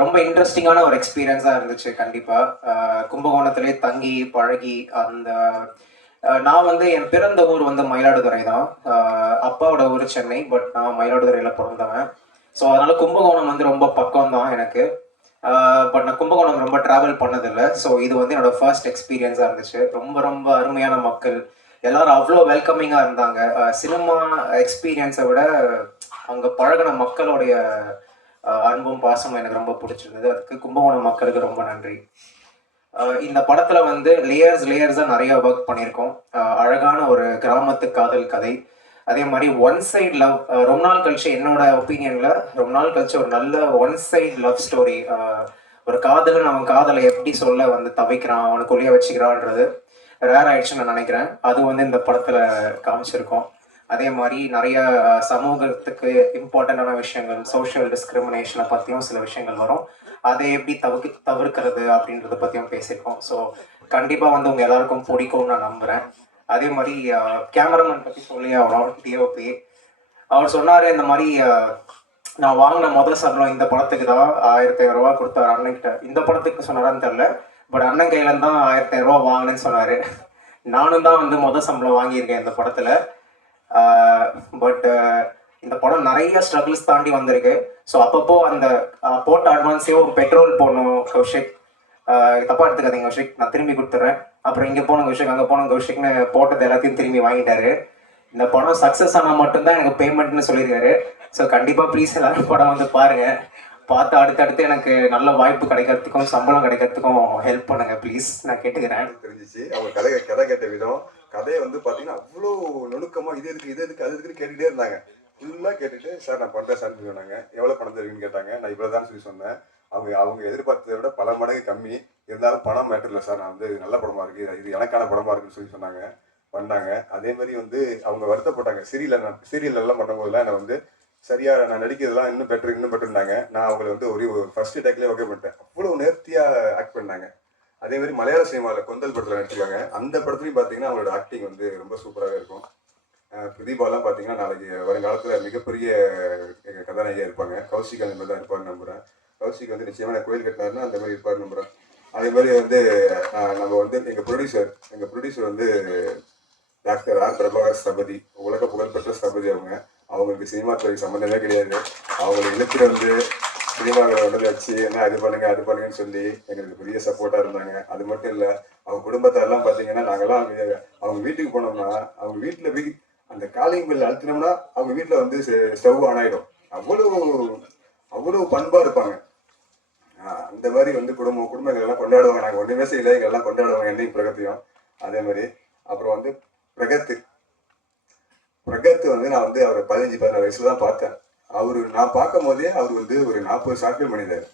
ரொம்ப இன்ட்ரெஸ்டிங்கான ஒரு எக்ஸ்பீரியன்ஸாக இருந்துச்சு கண்டிப்பாக கும்பகோணத்திலே தங்கி பழகி அந்த நான் வந்து என் பிறந்த ஊர் வந்து மயிலாடுதுறை தான். அப்பாவோட ஊர் சென்னை பட் நான் மயிலாடுதுறையில் பிறந்தவன். ஸோ அதனால கும்பகோணம் வந்து ரொம்ப பக்கம் தான் எனக்கு. பட் நான் கும்பகோணம் ரொம்ப ட்ராவல் பண்ணதில்லை. ஸோ இது வந்து என்னோட ஃபர்ஸ்ட் எக்ஸ்பீரியன்ஸாக இருந்துச்சு. ரொம்ப ரொம்ப அருமையான மக்கள். எல்லாரும் அவ்வளோ வெல்கமிங்காக இருந்தாங்க. சினிமா எக்ஸ்பீரியன்ஸை விட அங்கே பழகின மக்களுடைய அன்பும் பாசமும் எனக்கு ரொம்ப பிடிச்சிருந்தது. அதுக்கு கும்பகோணம் மக்களுக்கு ரொம்ப நன்றி. இந்த படத்துல வந்து லேயர்ஸ் லேயர்ஸா நிறைய ஒர்க் பண்ணியிருக்கோம். அழகான ஒரு கிராமத்து காதல் கதை. அதே மாதிரி ஒன் சைடு லவ் ரொம்ப நாள் கழிச்சு என்னோட ஒப்பீனியன்ல ரொம்ப நாள் கழிச்சு ஒரு நல்ல ஒன் சைடு லவ் ஸ்டோரி ஒரு காதலன் அவன் காதலை எப்படி சொல்ல வந்து தவிக்கிறான் அவனுக்குள்ளேயே வச்சுக்கிறான்றது ரேர் ஆயிடுச்சுன்னு நான் நினைக்கிறேன். அது வந்து இந்த படத்துல காமிச்சிருக்கோம். அதே மாதிரி நிறைய சமூகத்துக்கு இம்பார்ட்டண்டான விஷயங்கள் சோஷியல் டிஸ்கிரிமினேஷனை பற்றியும் சில விஷயங்கள் வரும். அதை எப்படி தவிர்க்க தவிர்க்கிறது அப்படின்றத பற்றியும் பேசியிருக்கோம் ஸோ கண்டிப்பாக வந்து உங்கள் எல்லாருக்கும் பிடிக்கும்னு நான் நம்புகிறேன் அதே மாதிரி கேமராமேன் பற்றி சொல்லி அவர் டிஓபி அவர் சொன்னார் இந்த மாதிரி நான் வாங்கின முதல் சம்பளம் இந்த படத்துக்கு தான் ஆயிரத்தி ஐநூறுரூவா கொடுத்தாரு அண்ணன்கிட்ட இந்த படத்துக்கு சொன்னாரான்னு தெரில பட் அண்ணன் கையில தான் ஆயிரத்தி ஐநூறுரூவா வாங்கினேன்னு சொன்னார். நானும் தான் வந்து முதல் சம்பளம் வாங்கியிருக்கேன் இந்த படத்தில். பட் இந்த படம் நிறைய ஸ்ட்ரகிள்ஸ் தாண்டி வந்திருக்கு. ஸோ அப்பப்போ அந்த போட்ட அட்வான்ஸையும் பெட்ரோல் போடணும் கௌஷிக். தப்பா எடுத்துக்காதீங்க கௌஷிக். நான் திரும்பி கொடுத்துட்றேன். அப்புறம் இங்கே போன கௌஷிக். அங்கே போன கௌஷிக்னு போட்டது எல்லாத்தையும் திரும்பி வாங்கிட்டாரு. இந்த படம் சக்ஸஸ் ஆனால் மட்டும்தான் எனக்கு பேமெண்ட்னு சொல்லியிருக்காரு. ஸோ கண்டிப்பாக ப்ளீஸ் எல்லாரும் படம் வந்து பாருங்க. பார்த்து அடுத்தடுத்து எனக்கு நல்ல வாய்ப்பு கிடைக்கிறதுக்கும் சம்பளம் கிடைக்கிறதுக்கும் ஹெல்ப் பண்ணுங்க ப்ளீஸ் நான் கேட்டுக்கிறேன். தெரிஞ்சிச்சு. அவங்க கதை கதை கேட்ட விதம் கதையை வந்து பார்த்தீங்கன்னா அவ்வளோ நுணுக்கமாக இது இருக்கு இது இருக்கு அது இருக்குன்னு கேட்டுக்கிட்டே இருந்தாங்க. ஃபுல்லாக கேட்டுட்டு சார் நான் பண்ணுறேன் சார் சொன்னாங்க. எவ்வளோ பணம் தருவீங்கன்னு கேட்டாங்க. நான் இவ்வளோ தான் சொல்லி சொன்னேன். அவங்க அவங்க எதிர்பார்த்ததை விட பல மடங்கு கம்மி. இருந்தாலும் பணம் மேட்டர் இல்லை சார். நான் வந்து இது நல்ல படமாக இருக்கு. இது- எனக்கான படமாக இருக்குன்னு சொல்லி சொன்னாங்க. பண்ணாங்க. அதே மாதிரி வந்து அவங்க வருத்தப்பட்டாங்க. சீரியல் நான் சீரியல்லாம் பண்ணும்போதுலாம் என்னை வந்து சரியா நான் நடிக்கிறதுலாம் இன்னும் பெட்டர் இன்னும் பெட்டர்னாங்க நான் அவங்களை வந்து ஒரே ஒரு ஃபர்ஸ்ட் டேக்லேயே ஓகே பண்ணிட்டேன். அவ்வளோ நேர்த்தியாக ஆக்ட் பண்ணாங்க. அதே மாதிரி மலையாள சினிமாவில் கொந்தல் படத்தில் நடிச்சிருக்காங்க. அந்த படத்துலையும் பார்த்தீங்கன்னா அவங்களோட ஆக்டிங் வந்து ரொம்ப சூப்பராகவே இருக்கும். பிரதீபாலாம் பார்த்தீங்கன்னா நாளைக்கு வருங்காலத்தில் மிகப்பெரிய கதாநாயகியாக இருப்பாங்க. கௌஷிக் அந்த மாதிரி தான் இருப்பார்னு நம்புகிறேன் கௌஷிக் வந்து நிச்சயமாக கோயில் கட்டினாருன்னா அந்த மாதிரி இருப்பார்னு நம்புகிறேன் அதே மாதிரி வந்து நம்ம வந்து எங்கள் ப்ரொடியூசர் எங்கள் ப்ரொடியூசர் வந்து டாக்டர் ஆர். பிரபாகர் ஸ்தபதி உலக புகழ்பெற்ற ஸ்தபதி அவங்க. அவங்களுக்கு சினிமா துறைக்கு சம்மந்தமே கிடையாது. அவங்களை இழுத்துட்டு வந்து சினிமாவில் வந்து வச்சு என்ன அது பண்ணுங்க அது பண்ணுங்கன்னு சொல்லி எங்களுக்கு பெரிய சப்போர்ட்டாக இருந்தாங்க. அது மட்டும் இல்லை அவங்க குடும்பத்தாரெல்லாம் பார்த்தீங்கன்னா நாங்கள்லாம் அவங்க அவங்க வீட்டுக்கு போனோம்னா அவங்க வீட்டில் போய் அந்த காலிங் பெல் அழுத்தினோம்னா அவங்க வீட்டில் வந்து ஸ்டவ் ஆன் ஆகிடும் அவ்வளோ அவ்வளோ பண்பாக இருப்பாங்க. அந்த மாதிரி வந்து குடும்பம் குடும்பங்கள் எல்லாம் கொண்டாடுவாங்க. நாங்கள் ஒன்றுமே செய்யல. எங்கள் எல்லாம் கொண்டாடுவாங்க என்னையும் பிரகத்தையும் அதே மாதிரி அப்புறம் வந்து பிரகத்து. பிரகத் வந்து நான் வந்து அவரை பதினஞ்சு பதினாறு வயசுல தான் பார்த்தேன். அவர் நான் பார்க்கும் போதே அவர் வந்து ஒரு நாற்பது ஷார்ட் ஃபிலிம் பண்ணியிருந்தாரு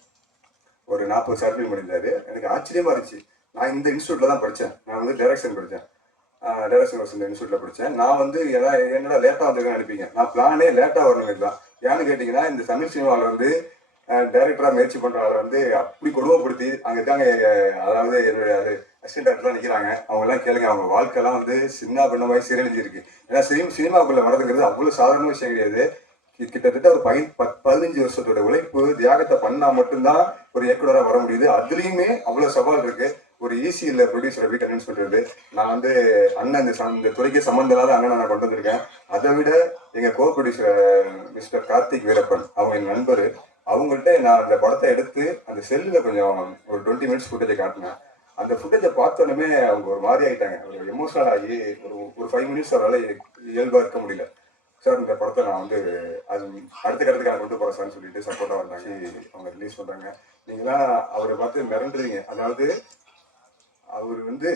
ஒரு நாற்பது ஷார்ட் ஃபிலிம் பண்ணியிருந்தாரு எனக்கு ஆச்சரியமா இருந்துச்சு. நான் இந்த இன்ஸ்டியூட்ல தான் படித்தேன் நான் வந்து டைரக்ஷன் படித்தேன் டைரக்ஷன் கோர்ஸ் இந்த இன்ஸ்டியூட்ல படித்தேன் நான் வந்து ஏதாவது என்னடா லேட்டாக வந்திருக்கேன்னு நினைப்பீங்க. நான் பிளானே லேட்டாக வரணும் தான் ஏன்னு கேட்டிங்கன்னா இந்த தமிழ் சினிமாவில் வந்து டைரக்டராக முயற்சி பண்ணுற வந்து அப்படி கொடுமைப்படுத்தி அங்கே இருக்காங்க அதாவது என்னுடைய அசிஸ்டன்ட் டேரக்டர்லாம் நிற்கிறாங்க அவங்கெல்லாம் கேளுங்க அவங்க வாழ்க்கைலாம் வந்து சின்ன பின்னமாய் சீரழிஞ்சிருக்கு ஏன்னா சினிமா சினிமாக்குள்ளே வரதுங்கிறது அவ்வளோ சாதாரண விஷயம் கிடையாது. கிட்டத்தட்ட ஒரு பதி பதினஞ்சு வருஷத்தோட உழைப்பு தியாகத்தை பண்ணா மட்டும்தான் ஒரு இயக்குனராக வர முடியுது. அதுலேயுமே அவ்வளோ சவால் இருக்கு. ஒரு ஈஸி இல்லை ப்ரொடியூசரை போய் கன்வின்ஸ் பண்ணுறது நான் வந்து அண்ணன் இந்த இந்த துறைக்கு சம்மந்தம் இல்லாத அண்ணன் நான் கொண்டு வந்திருக்கேன். அதை விட எங்கள் co producer mister Karthik Veerappan அவங்க என் நண்பர் அவங்கள்ட்ட நான் அந்த படத்தை எடுத்து அந்த செல்லில் கொஞ்சம் ஒரு டுவெண்ட்டி மினிட்ஸ் ஃபுட்டேஜை காட்டினேன். அந்த ஃபுட்டேஜை பார்த்தோன்னே அவங்க ஒரு மாதிரி ஆகிட்டாங்க ஒரு எமோஷனல் ஆகி ஒரு ஒரு ஃபைவ் மினிட்ஸ் அவரால் இயல்பாக இருக்க முடியல. சார் இந்த படத்தை நான் வந்து அது அடுத்த கட்டத்துக்கு நான் கொண்டு போகிறேன் சார்னு சொல்லிட்டு சப்போர்ட்டாக வந்தாங்க. அவங்க ரிலீஸ் பண்ணுறாங்க நீங்களாம் அவரை பார்த்து மிரண்டுறீங்க. அதாவது அவர் வந்து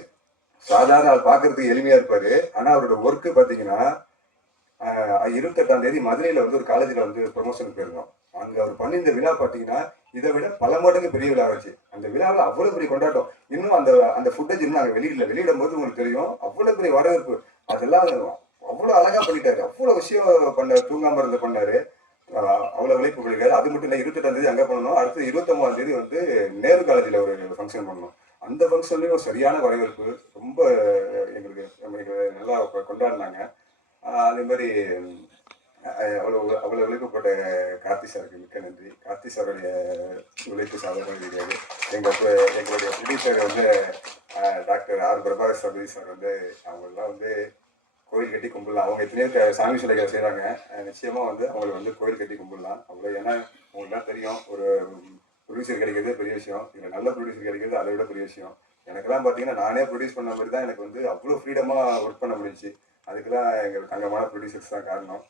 சாதாரண ஆள் பார்க்கறதுக்கு எளிமையா இருப்பாரு. ஆனா அவரோட ஒர்க்கு பாத்தீங்கன்னா இருபத்தெட்டாம் தேதி மதுரையில வந்து ஒரு காலேஜ்ல வந்து ப்ரொமோஷனுக்கு போயிருந்தோம். அங்க அவர் பண்ணியிருந்த விழா பாத்தீங்கன்னா இதை விட பல மடங்கு பெரிய விழா வச்சு அந்த விழாவில் அவ்வளவு பெரிய கொண்டாட்டம். இன்னும் அந்த அந்த ஃபுட்டேஜ் இன்னும் நாங்கள் வெளியிடல. வெளியிடும் போது உங்களுக்கு தெரியும் அவ்வளவு பெரிய வரவேற்பு. அதெல்லாம் அவ்வளவு அழகா பண்ணிட்டாரு. அவ்வளவு விஷயம் பண்ணாரு. தூங்காம இருந்து பண்ணாரு. அவ்வளவு உழைப்பு பண்ணிருக்காரு அது மட்டும் இல்லை இருபத்தெட்டாம் தேதி அங்கே பண்ணணும். அடுத்து இருபத்தொம்பதாம் தேதி வந்து நேரு காலேஜில் ஒரு ஃபங்க்ஷன் பண்ணணும். அந்த ஃபங்க்ஷன்லேயும் சரியான வரவேற்பு ரொம்ப எங்களுக்கு எங்களுக்கு நல்லா கொண்டாடினாங்க. அதே மாதிரி அவ்வளோ அவ்வளோ உழைப்புப்பட்ட கார்த்தி சாருக்கு மிக்க நன்றி. கார்த்தி சாருடைய உழைப்பு சாதனை கிடையாது எங்கள் எங்களுடைய ப்ரொடியூசர் வந்து டாக்டர் ஆர். பிரபாக சபதி சார் வந்து அவங்களெல்லாம் வந்து கோயில் கட்டி கும்பிடலாம். அவங்க எத்தனையோ சாமி சிலைகளை செய்கிறாங்க நிச்சயமாக வந்து அவங்களுக்கு வந்து கோயில் கட்டி கும்பிடலாம். அவ்வளோ ஏன்னா உங்களுக்குலாம் தெரியும். ஒரு ப்ரொடியூசர் கிடைக்கிறது பெரிய விஷயம். இதில் நல்ல ப்ரொடியூசர் கிடைக்கிறது அதை விட பெரிய விஷயம். எனக்கெல்லாம் பார்த்தீங்கன்னா நானே ப்ரொடியூஸ் பண்ண மாதிரி தான் எனக்கு வந்து அவ்வளோ ஃப்ரீடமாக ஒர்க் பண்ண முடிஞ்சுச்சு. அதுக்கெல்லாம் எங்கள் தங்கமான ப்ரொடியூசர்ஸ் தான் காரணம்.